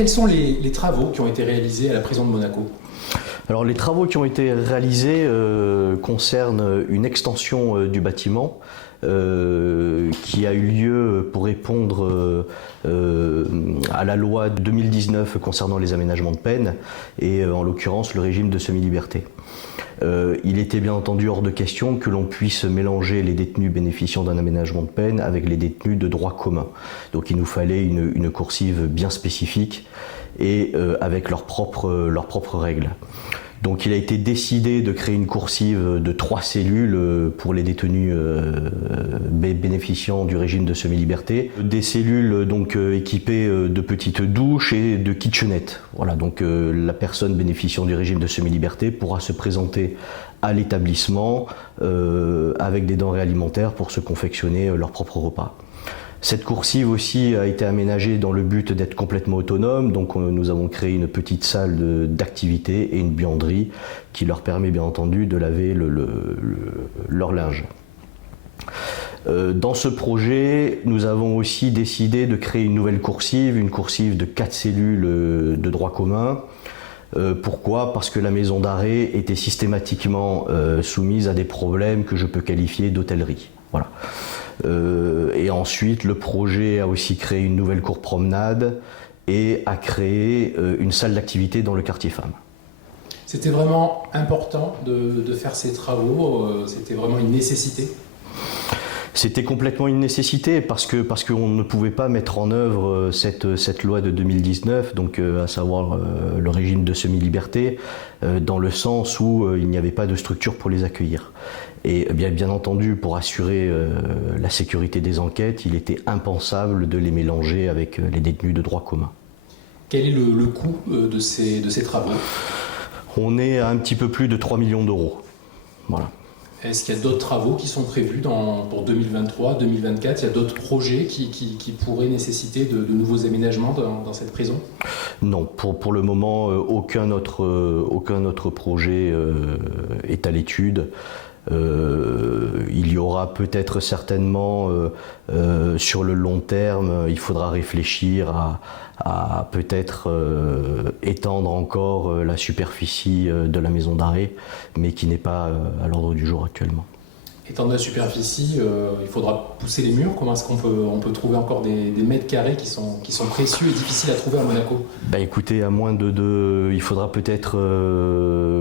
quels sont les travaux qui ont été réalisés à la prison de Monaco? Alors, les travaux qui ont été réalisés concernent une extension du bâtiment qui a eu lieu pour répondre à la loi 2019 concernant les aménagements de peine et en l'occurrence le régime de semi-liberté. Il était bien entendu hors de question que l'on puisse mélanger les détenus bénéficiant d'un aménagement de peine avec les détenus de droit commun. Donc il nous fallait une coursive bien spécifique et avec leurs propres règles. Donc il a été décidé de créer une coursive de 3 cellules pour les détenus bénéficiant du régime de semi-liberté. Des cellules donc équipées de petites douches et de kitchenettes. Voilà, donc la personne bénéficiant du régime de semi-liberté pourra se présenter à l'établissement avec des denrées alimentaires pour se confectionner leur propre repas. Cette coursive aussi a été aménagée dans le but d'être complètement autonome, donc nous avons créé une petite salle d'activité et une buanderie qui leur permet bien entendu de laver leur linge. Dans ce projet, nous avons aussi décidé de créer une nouvelle coursive, une coursive de 4 cellules de droit commun. Pourquoi? Parce que la maison d'arrêt était systématiquement soumise à des problèmes que je peux qualifier d'hôtellerie. Voilà. Et ensuite, le projet a aussi créé une nouvelle cour promenade et a créé une salle d'activité dans le quartier femmes. C'était vraiment important de faire ces travaux, c'était vraiment une nécessité? C'était complètement une nécessité parce qu'on ne pouvait pas mettre en œuvre cette loi de 2019, donc à savoir le régime de semi-liberté, dans le sens où il n'y avait pas de structure pour les accueillir. Et bien entendu, pour assurer la sécurité des enquêtes, il était impensable de les mélanger avec les détenus de droit commun. Quel est le coût de ces travaux? On est à un petit peu plus de 3 millions d'euros. Voilà. Est-ce qu'il y a d'autres travaux qui sont prévus pour 2023, 2024? Il y a d'autres projets qui pourraient nécessiter de nouveaux aménagements dans cette prison? Non, pour le moment, aucun autre projet est à l'étude. Il y aura peut-être certainement sur le long terme, il faudra réfléchir à peut-être étendre encore la superficie de la maison d'arrêt, mais qui n'est pas à l'ordre du jour actuellement. Étendre la superficie, il faudra pousser les murs. Comment est-ce qu'on peut trouver encore des mètres carrés qui sont précieux et difficiles à trouver à Monaco? Écoutez, à moins il faudra peut-être,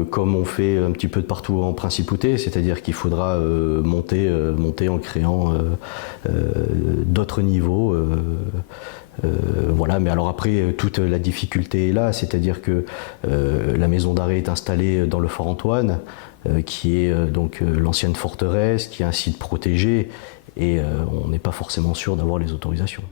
comme on fait un petit peu de partout en principauté, c'est-à-dire qu'il faudra monter en créant d'autres niveaux. Voilà, mais alors après, toute la difficulté est là, c'est-à-dire que la maison d'arrêt est installée dans le Fort Antoine, qui est donc l'ancienne forteresse, qui est un site protégé, et on n'est pas forcément sûr d'avoir les autorisations.